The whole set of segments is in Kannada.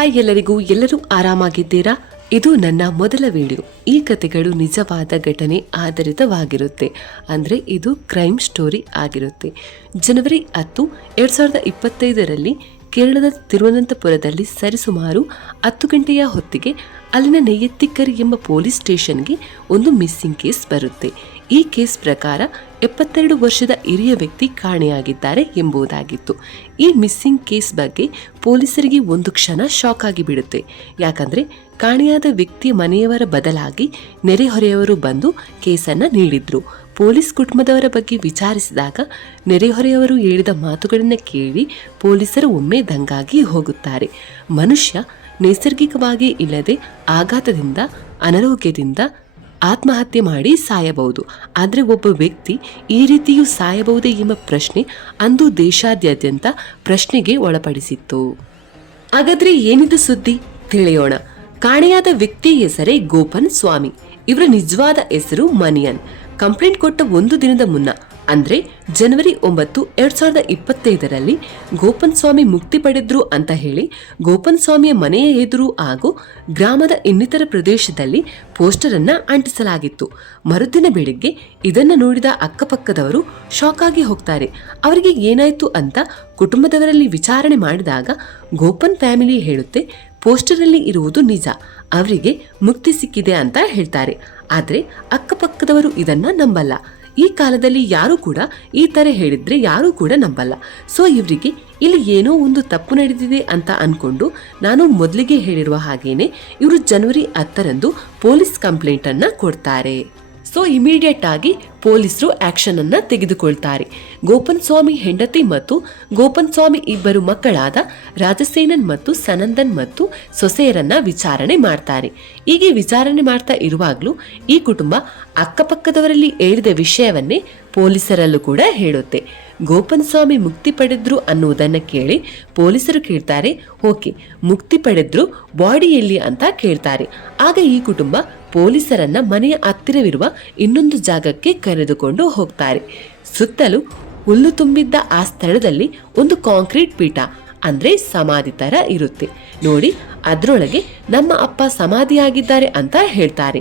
ಹಾಯ್ ಎಲ್ಲರೂ ಆರಾಮಾಗಿದ್ದೀರಾ? ಇದು ನನ್ನ ಮೊದಲ ವಿಡಿಯೋ. ಈ ಕಥೆಗಳು ನಿಜವಾದ ಘಟನೆ ಆಧಾರಿತವಾಗಿರುತ್ತೆ. ಅಂದರೆ ಇದು ಕ್ರೈಮ್ ಸ್ಟೋರಿ ಆಗಿರುತ್ತೆ. ಜನವರಿ 10, 2025ರಲ್ಲಿ ಕೇರಳದ ತಿರುವನಂತಪುರದಲ್ಲಿ ಸರಿಸುಮಾರು 10 ಗಂಟೆಯ ಹೊತ್ತಿಗೆ ಅಲ್ಲಿನ ನೆಯ್ಯತ್ತಿಕ್ಕರಿ ಎಂಬ ಪೊಲೀಸ್ ಸ್ಟೇಷನ್ಗೆ ಒಂದು ಮಿಸ್ಸಿಂಗ್ ಕೇಸ್ ಬರುತ್ತೆ. ಈ ಕೇಸ್ ಪ್ರಕಾರ 72 ವರ್ಷದ ಹಿರಿಯ ವ್ಯಕ್ತಿ ಕಾಣೆಯಾಗಿದ್ದಾರೆ ಎಂಬುದಾಗಿತ್ತು. ಈ ಮಿಸ್ಸಿಂಗ್ ಕೇಸ್ ಬಗ್ಗೆ ಪೊಲೀಸರಿಗೆ ಒಂದು ಕ್ಷಣ ಶಾಕ್ ಆಗಿ ಬಿಡುತ್ತೆ. ಯಾಕಂದ್ರೆ ಕಾಣೆಯಾದ ವ್ಯಕ್ತಿಯ ಮನೆಯವರ ಬದಲಾಗಿ ನೆರೆಹೊರೆಯವರು ಬಂದು ಕೇಸನ್ನ ನೀಡಿದ್ರು. ಪೊಲೀಸ್ ಕುಟುಂಬದವರ ಬಗ್ಗೆ ವಿಚಾರಿಸಿದಾಗ ನೆರೆಹೊರೆಯವರು ಹೇಳಿದ ಮಾತುಗಳನ್ನು ಕೇಳಿ ಪೊಲೀಸರು ಒಮ್ಮೆ ದಂಗಾಗಿ ಹೋಗುತ್ತಾರೆ. ಮನುಷ್ಯ ನೈಸರ್ಗಿಕವಾಗಿ ಇಲ್ಲದೆ ಆಘಾತದಿಂದ, ಅನಾರೋಗ್ಯದಿಂದ ಆತ್ಮಹತ್ಯೆ ಮಾಡಿ ಸಾಯಬಹುದು. ಆದರೆ ಒಬ್ಬ ವ್ಯಕ್ತಿ ಈ ರೀತಿಯೂ ಸಾಯಬಹುದೇ ಎಂಬ ಪ್ರಶ್ನೆ ಅಂದು ದೇಶಾದ್ಯಂತ ಪ್ರಶ್ನೆಗೆ ಒಳಪಡಿಸಿತ್ತು. ಹಾಗಾದ್ರೆ ಏನಿದು ಸುದ್ದಿ ತಿಳಿಯೋಣ. ಕಾಣೆಯಾದ ವ್ಯಕ್ತಿಯ ಹೆಸರೇ ಗೋಪನ್ ಸ್ವಾಮಿ. ಇವರ ನಿಜವಾದ ಹೆಸರು ಮನಿಯನ್. ಕಂಪ್ಲೇಂಟ್ ಕೊಟ್ಟ ಒಂದು ದಿನದ ಮುನ್ನ ಅಂದ್ರೆ ಜನವರಿ 9, 2025ರಲ್ಲಿ ಗೋಪನ್ ಸ್ವಾಮಿ ಮುಕ್ತಿ ಪಡೆದ್ರು ಅಂತ ಹೇಳಿ ಗೋಪನ್ ಸ್ವಾಮಿಯ ಮನೆಯ ಎದುರು ಹಾಗೂ ಗ್ರಾಮದ ಇನ್ನಿತರ ಪ್ರದೇಶದಲ್ಲಿ ಪೋಸ್ಟರ್ ಅನ್ನ ಅಂಟಿಸಲಾಗಿತ್ತು. ಮರುದಿನ ಬೆಳಿಗ್ಗೆ ಇದನ್ನ ನೋಡಿದ ಅಕ್ಕಪಕ್ಕದವರು ಶಾಕ್ ಆಗಿ ಹೋಗ್ತಾರೆ. ಅವರಿಗೆ ಏನಾಯ್ತು ಅಂತ ಕುಟುಂಬದವರಲ್ಲಿ ವಿಚಾರಣೆ ಮಾಡಿದಾಗ ಗೋಪನ್ ಫ್ಯಾಮಿಲಿ ಹೇಳುತ್ತೆ, ಪೋಸ್ಟರ್ ಅಲ್ಲಿ ಇರುವುದು ನಿಜ, ಅವರಿಗೆ ಮುಕ್ತಿ ಸಿಕ್ಕಿದೆ ಅಂತ ಹೇಳ್ತಾರೆ. ಆದ್ರೆ ಅಕ್ಕಪಕ್ಕದವರು ಇದನ್ನ ನಂಬಲ್ಲ. ಈ ಕಾಲದಲ್ಲಿ ಯಾರು ಕೂಡ ಈ ತರ ಹೇಳಿದ್ರೆ ಯಾರು ಕೂಡ ನಂಬಲ್ಲ. ಸೊ ಇವರಿಗೆ ಇಲ್ಲಿ ಏನೋ ಒಂದು ತಪ್ಪು ನಡೆದಿದೆ ಅಂತ ಅನ್ಕೊಂಡು ನಾನು ಮೊದಲಿಗೆ ಹೇಳಿರುವ ಹಾಗೇನೆ ಇವರು ಜನವರಿ 10ರಂದು ಪೊಲೀಸ್ ಕಂಪ್ಲೇಂಟ್ ಅನ್ನ ಕೊಡ್ತಾರೆ. ಸೊ ಇಮಿಡಿಯೇಟ್ ಆಗಿ ಪೊಲೀಸರು ಆಕ್ಷನ್ ಅನ್ನ ತೆಗೆದುಕೊಳ್ತಾರೆ. ಗೋಪನ್ ಸ್ವಾಮಿ ಹೆಂಡತಿ ಮತ್ತು ಗೋಪನ್ ಸ್ವಾಮಿ ಇಬ್ಬರು ಮಕ್ಕಳಾದ ರಾಜಸೇನನ್ ಮತ್ತು ಸನಂದನ್ ಮತ್ತು ಸೊಸೆಯರನ್ನ ವಿಚಾರಣೆ ಮಾಡ್ತಾರೆ. ಹೀಗೆ ವಿಚಾರಣೆ ಮಾಡ್ತಾ ಇರುವಾಗ್ಲೂ ಈ ಕುಟುಂಬ ಅಕ್ಕಪಕ್ಕದವರಲ್ಲಿ ಹೇಳಿದ ವಿಷಯವನ್ನೇ ಪೊಲೀಸರಲ್ಲೂ ಕೂಡ ಹೇಳುತ್ತೆ. ಗೋಪನ್ ಸ್ವಾಮಿ ಮುಕ್ತಿ ಪಡೆದ್ರು ಅನ್ನುವುದನ್ನ ಕೇಳಿ ಪೊಲೀಸರು ಕೇಳ್ತಾರೆ, ಓಕೆ ಮುಕ್ತಿ ಪಡೆದ್ರು ಬಾಡಿ ಎಲ್ಲಿ ಅಂತ ಕೇಳ್ತಾರೆ. ಆಗ ಈ ಕುಟುಂಬ ಪೊಲೀಸರನ್ನ ಮನೆಯ ಹತ್ತಿರವಿರುವ ಇನ್ನೊಂದು ಜಾಗಕ್ಕೆ ಕರೆದುಕೊಂಡು ಹೋಗ್ತಾರೆ. ಸುತ್ತಲೂ ಹುಲ್ಲು ತುಂಬಿದ್ದ ಆ ಸ್ಥಳದಲ್ಲಿ ಒಂದು ಕಾಂಕ್ರೀಟ್ ಪೀಠ ಅಂದ್ರೆ ಸಮಾಧಿ ತರ ಇರುತ್ತೆ ನೋಡಿ, ಅದ್ರೊಳಗೆ ನಮ್ಮ ಅಪ್ಪ ಸಮಾಧಿಯಾಗಿದ್ದಾರೆ ಅಂತ ಹೇಳ್ತಾರೆ.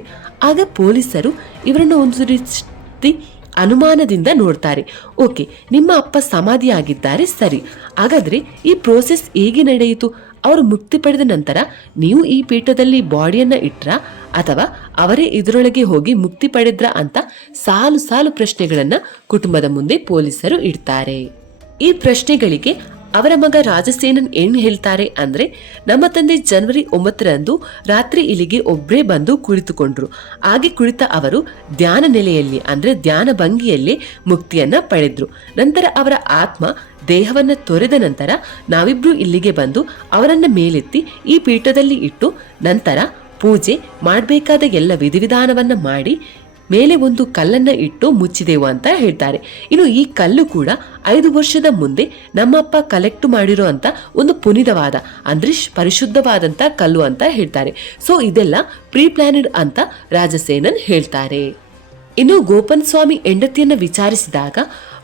ಆಗ ಪೊಲೀಸರು ಇವರನ್ನು ಒಂದು ರೀತಿ ಅನುಮಾನದಿಂದ ನೋಡ್ತಾರೆ. ಓಕೆ, ನಿಮ್ಮ ಅಪ್ಪ ಸಮಾಧಿಯಾಗಿದ್ದಾರೆ, ಸರಿ, ಹಾಗಾದ್ರೆ ಈ ಪ್ರೋಸೆಸ್ ಹೇಗೆ ನಡೆಯಿತು? ಅವರು ಮುಕ್ತಿ ಪಡೆದ ನಂತರ ನೀವು ಈ ಪೀಠದಲ್ಲಿ ಬಾಡಿಯನ್ನ ಇಟ್ರ ಅಥವಾ ಅವರೇ ಇದರೊಳಗೆ ಹೋಗಿ ಮುಕ್ತಿ ಪಡೆದ್ರ ಅಂತ ಸಾಲು ಸಾಲು ಪ್ರಶ್ನೆಗಳನ್ನ ಕುಟುಂಬದ ಮುಂದೆ ಪೊಲೀಸರು ಇಡ್ತಾರೆ. ಈ ಪ್ರಶ್ನೆಗಳಿಗೆ ಅವರ ಮಗ ರಾಜಸೇನನ್ ಏನ್ ಹೇಳ್ತಾರೆ ಅಂದ್ರೆ, ನಮ್ಮ ತಂದೆ ಜನವರಿ 9ರಂದು ರಾತ್ರಿ ಇಲ್ಲಿಗೆ ಒಬ್ಬರೇ ಬಂದು ಕುಳಿತುಕೊಂಡ್ರು. ಹಾಗೆ ಕುಳಿತ ಅವರು ಧ್ಯಾನ ನೆಲೆಯಲ್ಲಿ ಅಂದ್ರೆ ಧ್ಯಾನ ಭಂಗಿಯಲ್ಲಿ ಮುಕ್ತಿಯನ್ನ ಪಡೆದ್ರು. ನಂತರ ಅವರ ಆತ್ಮ ದೇಹವನ್ನ ತೊರೆದ ನಂತರ ನಾವಿಬ್ರು ಇಲ್ಲಿಗೆ ಬಂದು ಅವರನ್ನ ಮೇಲೆತ್ತಿ ಈ ಪೀಠದಲ್ಲಿ ಇಟ್ಟು ನಂತರ ಪೂಜೆ ಮಾಡಬೇಕಾದ ಎಲ್ಲ ವಿಧಿವಿಧಾನವನ್ನ ಮಾಡಿ ಮೇಲೆ ಒಂದು ಕಲ್ಲನ್ನ ಇಟ್ಟು ಮುಚ್ಚಿದೆವು ಅಂತ ಹೇಳ್ತಾರೆ. ಇನ್ನು ಈ ಕಲ್ಲು ಕೂಡ 5 ವರ್ಷದ ಮುಂದೆ ನಮ್ಮಪ್ಪ ಕಲೆಕ್ಟ್ ಮಾಡಿರೋ ಅಂತ ಒಂದು ಪುನೀತವಾದ ಅಂದ್ರೆ ಪರಿಶುದ್ಧವಾದಂತ ಕಲ್ಲು ಅಂತ ಹೇಳ್ತಾರೆ. ಸೊ ಇದೆಲ್ಲ ಪ್ರೀ ಪ್ಲಾನೆಡ್ ಅಂತ ರಾಜಸೇನನ್ ಹೇಳ್ತಾರೆ. ಇನ್ನು ಗೋಪನ್ ಸ್ವಾಮಿ ಹೆಂಡತಿಯನ್ನ ವಿಚಾರಿಸಿದಾಗ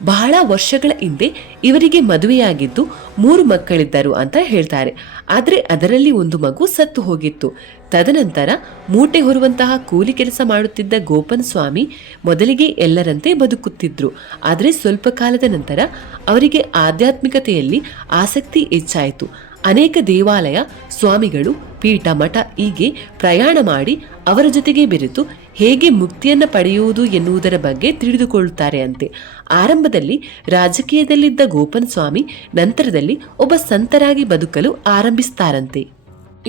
ಬಹಳ ವರ್ಷಗಳ ಹಿಂದೆ ಇವರಿಗೆ ಮದುವೆಯಾಗಿದ್ದು 3 ಮಕ್ಕಳಿದ್ದರು ಅಂತ ಹೇಳ್ತಾರೆ. ಆದ್ರೆ ಅದರಲ್ಲಿ ಒಂದು ಮಗು ಸತ್ತು ಹೋಗಿತ್ತು. ತದನಂತರ ಮೂಟೆ ಹೊರುವಂತಹ ಕೂಲಿ ಕೆಲಸ ಮಾಡುತ್ತಿದ್ದ ಗೋಪನ್ ಸ್ವಾಮಿ ಮೊದಲಿಗೆ ಎಲ್ಲರಂತೆ ಬದುಕುತ್ತಿದ್ರು. ಆದರೆ ಸ್ವಲ್ಪ ಕಾಲದ ನಂತರ ಅವರಿಗೆ ಆಧ್ಯಾತ್ಮಿಕತೆಯಲ್ಲಿ ಆಸಕ್ತಿ ಹೆಚ್ಚಾಯಿತು. ಅನೇಕ ದೇವಾಲಯ, ಸ್ವಾಮಿಗಳು, ಪೀಠ, ಮಠ ಹೀಗೆ ಪ್ರಯಾಣ ಮಾಡಿ ಅವರ ಜೊತೆಗೆ ಬೆರೆತು ಹೇಗೆ ಮುಕ್ತಿಯನ್ನ ಪಡೆಯುವುದು ಎನ್ನುವುದರ ಬಗ್ಗೆ ತಿಳಿದುಕೊಳ್ಳುತ್ತಾರೆ ಅಂತೆ. ಆರಂಭದಲ್ಲಿ ರಾಜಕೀಯದಲ್ಲಿದ್ದ ಗೋಪನ್ ಸ್ವಾಮಿ ನಂತರದಲ್ಲಿ ಒಬ್ಬ ಸಂತರಾಗಿ ಬದುಕಲು ಆರಂಭಿಸ್ತಾರಂತೆ.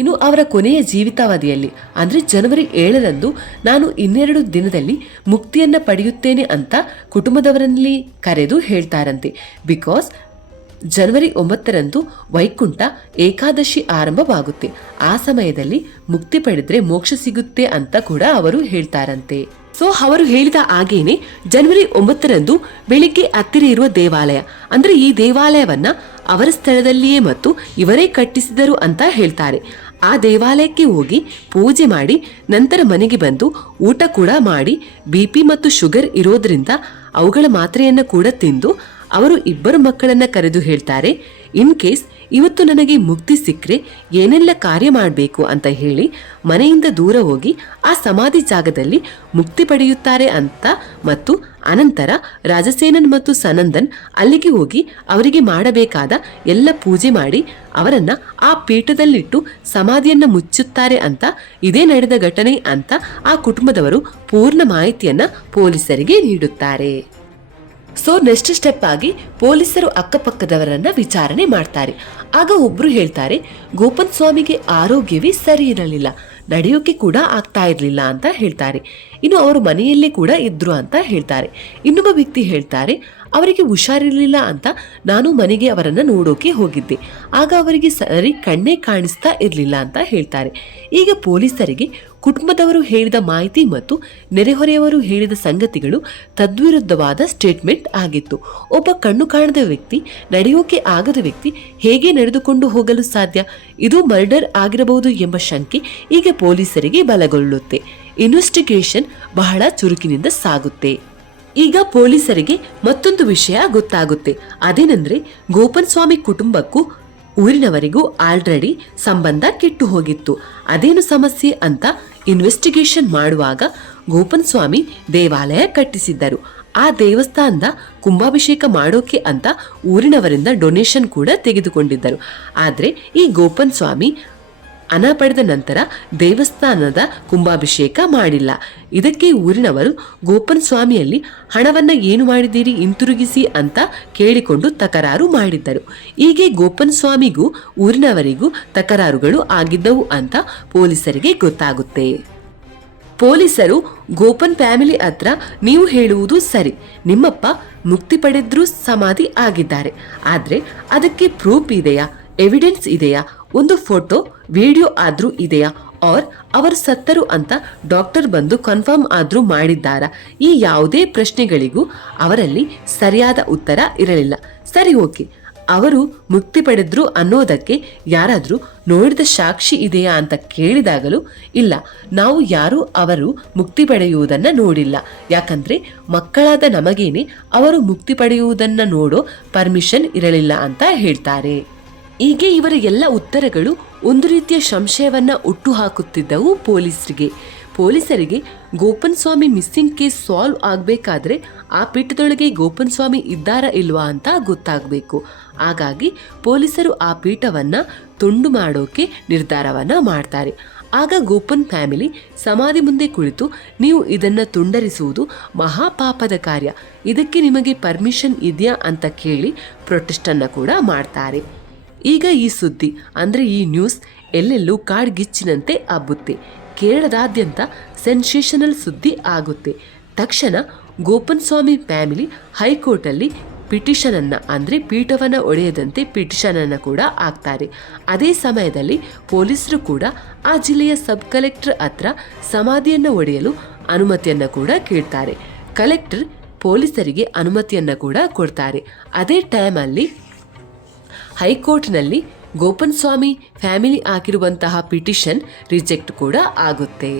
ಇನ್ನು ಅವರ ಕೊನೆಯ ಜೀವಿತಾವಧಿಯಲ್ಲಿ ಅಂದ್ರೆ ಜನವರಿ 7ರಂದು ನಾನು 12 ದಿನದಲ್ಲಿ ಮುಕ್ತಿಯನ್ನ ಪಡೆಯುತ್ತೇನೆ ಅಂತ ಕುಟುಂಬದವರಲ್ಲಿ ಕರೆದು ಹೇಳ್ತಾರಂತೆ. ಬಿಕಾಸ್ ಜನವರಿ 9ರಂದು ವೈಕುಂಠ ಏಕಾದಶಿ ಆರಂಭವಾಗುತ್ತೆ. ಆ ಸಮಯದಲ್ಲಿ ಮುಕ್ತಿ ಪಡೆದ್ರೆ ಮೋಕ್ಷ ಸಿಗುತ್ತೆ ಅಂತ ಕೂಡ ಅವರು ಹೇಳ್ತಾರಂತೆ. ಸೊ ಅವರು ಹೇಳಿದ ಹಾಗೇನೆ ಜನವರಿ 9ರಂದು ಬೆಳಿಗ್ಗೆ ಹತ್ತಿರ ಇರುವ ದೇವಾಲಯ ಅಂದ್ರೆ ಈ ದೇವಾಲಯವನ್ನ ಅವರ ಸ್ಥಳದಲ್ಲಿಯೇ ಮತ್ತು ಇವರೇ ಕಟ್ಟಿಸಿದರು ಅಂತ ಹೇಳ್ತಾರೆ. ಆ ದೇವಾಲಯಕ್ಕೆ ಹೋಗಿ ಪೂಜೆ ಮಾಡಿ ನಂತರ ಮನೆಗೆ ಬಂದು ಊಟ ಕೂಡ ಮಾಡಿ BP ಮತ್ತು ಶುಗರ್ ಇರೋದ್ರಿಂದ ಅವುಗಳ ಮಾತ್ರೆಯನ್ನ ಕೂಡ ತಿಂದು ಅವರು ಇಬ್ಬರು ಮಕ್ಕಳನ್ನ ಕರೆದು ಹೇಳ್ತಾರೆ, ಇನ್ ಕೇಸ್ ಇವತ್ತು ನನಗೆ ಮುಕ್ತಿ ಸಿಕ್ಕರೆ ಏನೆಲ್ಲ ಕಾರ್ಯ ಮಾಡಬೇಕು ಅಂತ ಹೇಳಿ ಮನೆಯಿಂದ ದೂರ ಹೋಗಿ ಆ ಸಮಾಧಿ ಜಾಗದಲ್ಲಿ ಮುಕ್ತಿ ಪಡೆಯುತ್ತಾರೆ ಅಂತ ಮತ್ತು ಅನಂತರ ರಾಜಸೇನನ್ ಮತ್ತು ಸನಂದನ್ ಅಲ್ಲಿಗೆ ಹೋಗಿ ಅವರಿಗೆ ಮಾಡಬೇಕಾದ ಎಲ್ಲ ಪೂಜೆ ಮಾಡಿ ಅವರನ್ನ ಆ ಪೀಠದಲ್ಲಿಟ್ಟು ಸಮಾಧಿಯನ್ನ ಮುಚ್ಚುತ್ತಾರೆ ಅಂತ ಇದೇ ನಡೆದ ಘಟನೆ ಅಂತ ಆ ಕುಟುಂಬದವರು ಪೂರ್ಣ ಮಾಹಿತಿಯನ್ನ ಪೊಲೀಸರಿಗೆ ನೀಡುತ್ತಾರೆ. ಸೊ ನೆಕ್ಸ್ಟ್ ಸ್ಟೆಪ್ ಆಗಿ ಪೊಲೀಸರು ಅಕ್ಕಪಕ್ಕದವರನ್ನ ವಿಚಾರಣೆ ಮಾಡ್ತಾರೆ. ಆಗ ಒಬ್ರು ಹೇಳ್ತಾರೆ, ಗೋಪನ್ ಸ್ವಾಮಿಗೆ ಆರೋಗ್ಯವೇ ಸರಿ ಇರಲಿಲ್ಲ, ನಡೆಯೋಕೆ ಕೂಡ ಆಗ್ತಾ ಇರಲಿಲ್ಲ ಅಂತ ಹೇಳ್ತಾರೆ. ಇನ್ನು ಅವರು ಮನೆಯಲ್ಲೇ ಕೂಡ ಇದ್ರು ಅಂತ ಹೇಳ್ತಾರೆ. ಇನ್ನೊಬ್ಬ ವ್ಯಕ್ತಿ ಹೇಳ್ತಾರೆ, ಅವರಿಗೆ ಹುಷಾರಿರಲಿಲ್ಲ ಅಂತ ನಾನು ಮನೆಗೆ ಅವರನ್ನ ನೋಡೋಕೆ ಹೋಗಿದ್ದೆ, ಆಗ ಅವರಿಗೆ ಸರಿ ಕಣ್ಣೇ ಕಾಣಿಸ್ತಾ ಇರಲಿಲ್ಲ ಅಂತ ಹೇಳ್ತಾರೆ. ಈಗ ಪೊಲೀಸರಿಗೆ ಕುಟುಂಬದವರು ಹೇಳಿದ ಮಾಹಿತಿ ಮತ್ತು ನೆರೆಹೊರೆಯವರು ಹೇಳಿದ ಸಂಗತಿಗಳು ತದ್ವಿರುದ್ಧವಾದ ಸ್ಟೇಟ್ಮೆಂಟ್ ಆಗಿತ್ತು. ಒಬ್ಬ ಕಣ್ಣು ಕಾಣದ ವ್ಯಕ್ತಿ, ನಡೆಯೋಕೆ ಆಗದ ವ್ಯಕ್ತಿ ಹೇಗೆ ನಡೆದುಕೊಂಡು ಹೋಗಲು ಸಾಧ್ಯ? ಇದು ಮರ್ಡರ್ ಆಗಿರಬಹುದು ಎಂಬ ಶಂಕೆ ಈಗ ಪೊಲೀಸರಿಗೆ ಬಲಗೊಳ್ಳುತ್ತೆ. ಇನ್ವೆಸ್ಟಿಗೇಷನ್ ಬಹಳ ಚುರುಕಿನಿಂದ ಸಾಗುತ್ತೆ. ಈಗ ಪೊಲೀಸರಿಗೆ ಮತ್ತೊಂದು ವಿಷಯ ಗೊತ್ತಾಗುತ್ತೆ. ಅದೇನೆಂದ್ರೆ ಗೋಪನ್ ಸ್ವಾಮಿ ಕುಟುಂಬಕ್ಕೂ ಊರಿನವರಿಗೂ ಆಲ್ರೆಡಿ ಸಂಬಂಧ ಕೆಟ್ಟು ಹೋಗಿತ್ತು. ಅದೇನು ಸಮಸ್ಯೆ ಅಂತ ಇನ್ವೆಸ್ಟಿಗೇಷನ್ ಮಾಡುವಾಗ ಗೋಪನ್ ಸ್ವಾಮಿ ದೇವಾಲಯ ಕಟ್ಟಿಸಿದ್ದರು. ಆ ದೇವಸ್ಥಾನದ ಕುಂಭಾಭಿಷೇಕ ಮಾಡೋಕೆ ಅಂತ ಊರಿನವರಿಂದ ಡೊನೇಷನ್ ಕೂಡ ತೆಗೆದುಕೊಂಡಿದ್ದರು. ಆದರೆ ಈ ಗೋಪನ್ ಸ್ವಾಮಿ ಹಣ ಪಡೆದ ನಂತರ ದೇವಸ್ಥಾನದ ಕುಂಭಾಭಿಷೇಕ ಮಾಡಿಲ್ಲ. ಇದಕ್ಕೆ ಊರಿನವರು ಗೋಪನ್ ಸ್ವಾಮಿಯಲ್ಲಿ ಹಣವನ್ನ ಏನು ಮಾಡಿದ್ದೀರಿ ಹಿಂತಿರುಗಿಸಿ ಅಂತ ಕೇಳಿಕೊಂಡು ತಕರಾರು ಮಾಡಿದ್ದರು. ಹೀಗೆ ಗೋಪನ್ ಸ್ವಾಮಿಗೂ ಊರಿನವರಿಗೂ ತಕರಾರುಗಳು ಆಗಿದ್ದವು ಅಂತ ಪೊಲೀಸರಿಗೆ ಗೊತ್ತಾಗುತ್ತೆ. ಪೊಲೀಸರು ಗೋಪನ್ ಫ್ಯಾಮಿಲಿ ಹತ್ರ, ನೀವು ಹೇಳುವುದು ಸರಿ, ನಿಮ್ಮಪ್ಪ ಮುಕ್ತಿ ಪಡೆದ್ರೂ ಸಮಾಧಿ ಆಗಿದ್ದಾರೆ, ಆದ್ರೆ ಅದಕ್ಕೆ ಪ್ರೂಫ್ ಇದೆಯಾ, ಎವಿಡೆನ್ಸ್ ಇದೆಯಾ, ಒಂದು ಫೋಟೋ ವಿಡಿಯೋ ಆದ್ರೂ ಇದೆಯಾ, ಅವರು ಸತ್ತರು ಅಂತ ಡಾಕ್ಟರ್ ಬಂದು ಕನ್ಫರ್ಮ್ ಆದ್ರೂ ಮಾಡಿದ್ದಾರಾ? ಈ ಯಾವುದೇ ಪ್ರಶ್ನೆಗಳಿಗೂ ಅವರಲ್ಲಿ ಸರಿಯಾದ ಉತ್ತರ ಇರಲಿಲ್ಲ. ಸರಿ, ಓಕೆ, ಅವರು ಮುಕ್ತಿ ಪಡೆದ್ರು ಅನ್ನೋದಕ್ಕೆ ಯಾರಾದ್ರೂ ನೋಡಿದ ಸಾಕ್ಷಿ ಇದೆಯಾ ಅಂತ ಕೇಳಿದಾಗಲೂ ಇಲ್ಲ, ನಾವು ಯಾರು ಅವರು ಮುಕ್ತಿ ಪಡೆಯುವುದನ್ನ ನೋಡಿಲ್ಲ, ಯಾಕಂದ್ರೆ ಮಕ್ಕಳಾದ ನಮಗೇನೆ ಅವರು ಮುಕ್ತಿ ಪಡೆಯುವುದನ್ನ ನೋಡೋ ಪರ್ಮಿಷನ್ ಇರಲಿಲ್ಲ ಅಂತ ಹೇಳ್ತಾರೆ. ಹೀಗೆ ಇವರ ಎಲ್ಲ ಉತ್ತರಗಳು ಒಂದು ರೀತಿಯ ಸಂಶಯವನ್ನ ಹುಟ್ಟು ಹಾಕುತ್ತಿದ್ದವು ಪೊಲೀಸರಿಗೆ ಗೋಪನ್ ಸ್ವಾಮಿ ಮಿಸ್ಸಿಂಗ್ ಕೇಸ್ ಸಾಲ್ವ್ ಆಗಬೇಕಾದ್ರೆ ಆ ಪೀಠದೊಳಗೆ ಗೋಪನ್ ಸ್ವಾಮಿ ಇದ್ದಾರಾ ಇಲ್ವಾ ಅಂತ ಗೊತ್ತಾಗಬೇಕು. ಹಾಗಾಗಿ ಪೊಲೀಸರು ಆ ಪೀಠವನ್ನ ತುಂಡು ಮಾಡೋಕೆ ನಿರ್ಧಾರವನ್ನ ಮಾಡ್ತಾರೆ. ಆಗ ಗೋಪನ್ ಫ್ಯಾಮಿಲಿ ಸಮಾಧಿ ಮುಂದೆ ಕುಳಿತು, ನೀವು ಇದನ್ನ ತುಂಡರಿಸುವುದು ಮಹಾಪಾಪದ ಕಾರ್ಯ, ಇದಕ್ಕೆ ನಿಮಗೆ ಪರ್ಮಿಷನ್ ಇದೆಯಾ ಅಂತ ಕೇಳಿ ಪ್ರೊಟೆಸ್ಟ್ ಅನ್ನ ಕೂಡ ಮಾಡ್ತಾರೆ. ಈಗ ಈ ಸುದ್ದಿ ಅಂದ್ರೆ ಈ ನ್ಯೂಸ್ ಎಲ್ಲೆಲ್ಲೂ ಕಾಡ್ಗಿಚ್ಚಿನಂತೆ ಹಬ್ಬುತ್ತೆ. ಕೇರಳದಾದ್ಯಂತ ಸೆನ್ಸೇಷನಲ್ ಸುದ್ದಿ ಆಗುತ್ತೆ. ತಕ್ಷಣ ಗೋಪನ್ ಸ್ವಾಮಿ ಫ್ಯಾಮಿಲಿ ಹೈಕೋರ್ಟ್ ಅಲ್ಲಿ ಪಿಟಿಷನ್ ಅನ್ನ ಅಂದ್ರೆ ಪೀಠವನ್ನ ಒಡೆಯದಂತೆ ಪಿಟಿಷನ್ ಅನ್ನ ಕೂಡ ಹಾಕ್ತಾರೆ. ಅದೇ ಸಮಯದಲ್ಲಿ ಪೊಲೀಸರು ಕೂಡ ಆ ಜಿಲ್ಲೆಯ ಸಬ್ ಕಲೆಕ್ಟರ್ ಹತ್ರ ಸಮಾಧಿಯನ್ನ ಒಡೆಯಲು ಅನುಮತಿಯನ್ನ ಕೂಡ ಕೇಳ್ತಾರೆ. ಕಲೆಕ್ಟರ್ ಪೊಲೀಸರಿಗೆ ಅನುಮತಿಯನ್ನ ಕೂಡ ಕೊಡ್ತಾರೆ. ಅದೇ ಟೈಮ್ ಅಲ್ಲಿ ಹೈಕೋರ್ಟ್ನಲ್ಲಿ ಗೋಪನ್ ಸ್ವಾಮಿ ಫ್ಯಾಮಿಲಿ ಹಾಕಿರುವಂತಹ ಪಿಟಿಷನ್ ರಿಜೆಕ್ಟ್ ಕೂಡ ಆಗುತ್ತೆ.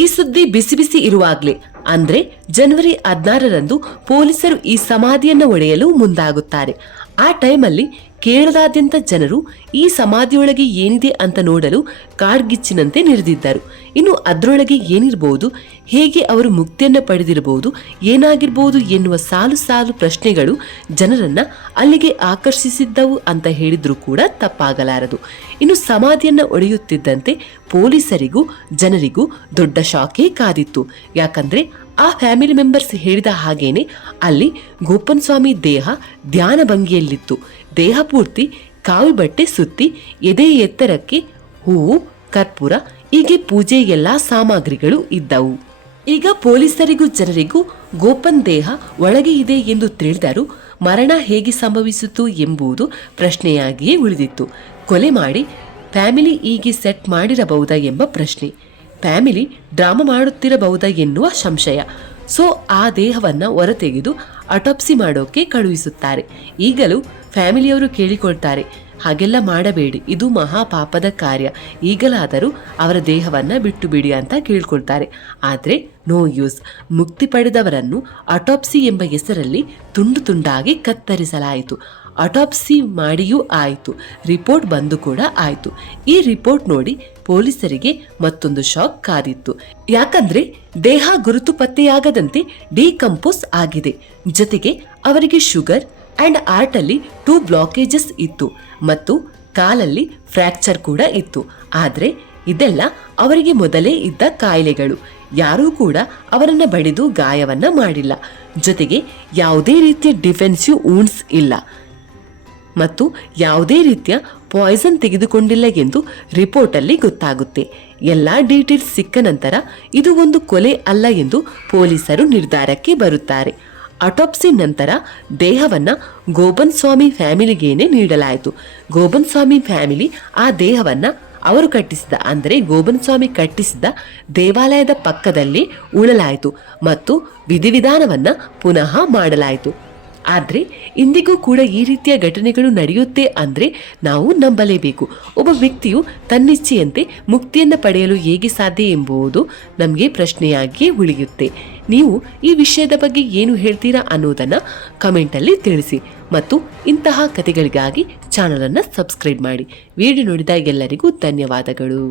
ಈ ಸುದ್ದಿ ಬಿಸಿ ಬಿಸಿ ಇರುವಾಗಲೇ ಅಂದ್ರೆ ಜನವರಿ 16ರಂದು ಪೊಲೀಸರು ಈ ಸಮಾಧಿಯನ್ನ ಒಡೆಯಲು ಮುಂದಾಗುತ್ತಾರೆ. ಆ ಟೈಮಲ್ಲಿ ಕೇರಳದಾದ್ಯಂತ ಜನರು ಈ ಸಮಾಧಿಯೊಳಗೆ ಏನಿದೆ ಅಂತ ನೋಡಲು ಕಾಡ್ಗಿಚ್ಚಿನಂತೆ ನೆರೆದಿದ್ದರು. ಇನ್ನು ಅದರೊಳಗೆ ಏನಿರಬಹುದು, ಹೇಗೆ ಅವರು ಮುಕ್ತಿಯನ್ನ ಪಡೆದಿರಬಹುದು, ಏನಾಗಿರ್ಬೋದು ಎನ್ನುವ ಸಾಲು ಸಾಲು ಪ್ರಶ್ನೆಗಳು ಜನರನ್ನ ಅಲ್ಲಿಗೆ ಆಕರ್ಷಿಸಿದ್ದವು ಅಂತ ಹೇಳಿದ್ರೂ ಕೂಡ ತಪ್ಪಾಗಲಾರದು. ಇನ್ನು ಸಮಾಧಿಯನ್ನ ಒಡೆಯುತ್ತಿದ್ದಂತೆ ಪೊಲೀಸರಿಗೂ ಜನರಿಗೂ ದೊಡ್ಡ ಶಾಕೇ ಕಾದಿತ್ತು. ಯಾಕಂದ್ರೆ ಆ ಫ್ಯಾಮಿಲಿ ಮೆಂಬರ್ಸ್ ಹೇಳಿದ ಹಾಗೇನೆ ಅಲ್ಲಿ ಗೋಪನ್ ಸ್ವಾಮಿ ದೇಹ ಧ್ಯಾನ ಭಂಗಿಯಲ್ಲಿತ್ತು. ದೇಹ ಪೂರ್ತಿ ಕಾವಿ ಬಟ್ಟೆ ಸುತ್ತಿ ಎದೆ ಎತ್ತರಕ್ಕೆ ಹೂವು, ಕರ್ಪೂರ, ಹೀಗೆ ಪೂಜೆ ಎಲ್ಲಾ ಸಾಮಗ್ರಿಗಳು ಇದ್ದವು. ಈಗ ಪೊಲೀಸರಿಗೂ ಜನರಿಗೂ ಗೋಪನ್ ದೇಹ ಒಳಗೆ ಇದೆ ಎಂದು ತಿಳಿದರೂ ಮರಣ ಹೇಗೆ ಸಂಭವಿಸಿತು ಎಂಬುದು ಪ್ರಶ್ನೆಯಾಗಿಯೇ ಉಳಿದಿತ್ತು. ಕೊಲೆ ಮಾಡಿ ಫ್ಯಾಮಿಲಿ ಹೀಗೆ ಸೆಟ್ ಮಾಡಿರಬಹುದಾ ಎಂಬ ಪ್ರಶ್ನೆ, ಫ್ಯಾಮಿಲಿ ಡ್ರಾಮಾ ಮಾಡುತ್ತಿರಬಹುದಾ ಎನ್ನುವ ಸಂಶಯ. ಸೊ ಆ ದೇಹವನ್ನ ಹೊರತೆಗೆದು ಅಟಾಪ್ಸಿ ಮಾಡೋಕೆ ಕಳುಹಿಸುತ್ತಾರೆ. ಈಗಲೂ ಫ್ಯಾಮಿಲಿಯವರು ಕೇಳಿಕೊಳ್ತಾರೆ, ಹಾಗೆಲ್ಲ ಮಾಡಬೇಡಿ, ಇದು ಮಹಾಪಾಪದ ಕಾರ್ಯ, ಈಗಲಾದರೂ ಅವರ ದೇಹವನ್ನ ಬಿಟ್ಟು ಬಿಡಿ ಅಂತ ಕೇಳ್ಕೊಳ್ತಾರೆ. ಆದರೆ ನೋ ಯೂಸ್. ಮುಕ್ತಿ ಪಡೆದವರನ್ನು ಆಟೋಪ್ಸಿ ಎಂಬ ಹೆಸರಲ್ಲಿ ತುಂಡು ತುಂಡಾಗಿ ಕತ್ತರಿಸಲಾಯಿತು. ಆಟೋಪ್ಸಿ ಮಾಡಿಯೂ ಆಯಿತು, ರಿಪೋರ್ಟ್ ಬಂದು ಕೂಡ ಆಯಿತು. ಈ ರಿಪೋರ್ಟ್ ನೋಡಿ ಪೊಲೀಸರಿಗೆ ಮತ್ತೊಂದು ಶಾಕ್ ಕಾದಿತ್ತು. ಯಾಕಂದ್ರೆ ದೇಹ ಗುರುತು ಪತ್ತೆಯಾಗದಂತೆ ಡಿಕಂಪೋಸ್ ಆಗಿದೆ. ಜೊತೆಗೆ ಅವರಿಗೆ ಶುಗರ್ ಅಂಡ್ ಹಾರ್ಟ್ ಅಲ್ಲಿ 2 ಬ್ಲಾಕೇಜಸ್ ಇತ್ತು ಮತ್ತು ಕಾಲಲ್ಲಿ ಫ್ರಾಕ್ಚರ್ ಕೂಡ ಇತ್ತು. ಆದ್ರೆ ಇದೆಲ್ಲ ಅವರಿಗೆ ಮೊದಲೇ ಇದ್ದ ಕಾಯಿಲೆಗಳು. ಯಾರೂ ಕೂಡ ಅವರನ್ನ ಬಡಿದು ಗಾಯವನ್ನ ಮಾಡಿಲ್ಲ. ಜೊತೆಗೆ ಯಾವುದೇ ರೀತಿಯ ಡಿಫೆನ್ಸಿವ್ ವೂಂಡ್ಸ್ ಇಲ್ಲ ಮತ್ತು ಯಾವುದೇ ರೀತಿಯ ಪಾಯ್ಸನ್ ತೆಗೆದುಕೊಂಡಿಲ್ಲ ಎಂದು ರಿಪೋರ್ಟ್ ಅಲ್ಲಿ ಗೊತ್ತಾಗುತ್ತೆ. ಎಲ್ಲಾ ಡೀಟೇಲ್ಸ್ ಸಿಕ್ಕ ನಂತರ ಇದು ಒಂದು ಕೊಲೆ ಅಲ್ಲ ಎಂದು ಪೊಲೀಸರು ನಿರ್ಧಾರಕ್ಕೆ ಬರುತ್ತಾರೆ. ಆಟೋಪ್ಸಿ ನಂತರ ದೇಹವನ್ನ ಗೋಬನ್ ಸ್ವಾಮಿ ಫ್ಯಾಮಿಲಿಗೇನೆ ನೀಡಲಾಯಿತು. ಗೋಬನ್ ಸ್ವಾಮಿ ಫ್ಯಾಮಿಲಿ ಆ ದೇಹವನ್ನ ಅವರು ಕಟ್ಟಿಸಿದ, ಅಂದರೆ ಗೋಬನ್ ಸ್ವಾಮಿ ಕಟ್ಟಿಸಿದ ದೇವಾಲಯದ ಪಕ್ಕದಲ್ಲಿ ಉಳಲಾಯಿತು ಮತ್ತು ವಿಧಿವಿಧಾನವನ್ನ ಪುನಃ ಮಾಡಲಾಯಿತು. ಆದರೆ ಇಂದಿಗೂ ಕೂಡ ಈ ರೀತಿಯ ಘಟನೆಗಳು ನಡೆಯುತ್ತೆ ಅಂದರೆ ನಾವು ನಂಬಲೇಬೇಕು. ಒಬ್ಬ ವ್ಯಕ್ತಿಯು ತನ್ನಿಚ್ಛೆಯಂತೆ ಮುಕ್ತಿಯನ್ನು ಪಡೆಯಲು ಹೇಗೆ ಸಾಧ್ಯ ಎಂಬುದು ನಮಗೆ ಪ್ರಶ್ನೆಯಾಗಿಯೇ ಉಳಿಯುತ್ತೆ. ನೀವು ಈ ವಿಷಯದ ಬಗ್ಗೆ ಏನು ಹೇಳ್ತೀರಾ ಅನ್ನೋದನ್ನು ಕಮೆಂಟಲ್ಲಿ ತಿಳಿಸಿ ಮತ್ತು ಇಂತಹ ಕಥೆಗಳಿಗಾಗಿ ಚಾನಲನ್ನು ಸಬ್ಸ್ಕ್ರೈಬ್ ಮಾಡಿ. ವಿಡಿಯೋ ನೋಡಿದ ಎಲ್ಲರಿಗೂ ಧನ್ಯವಾದಗಳು.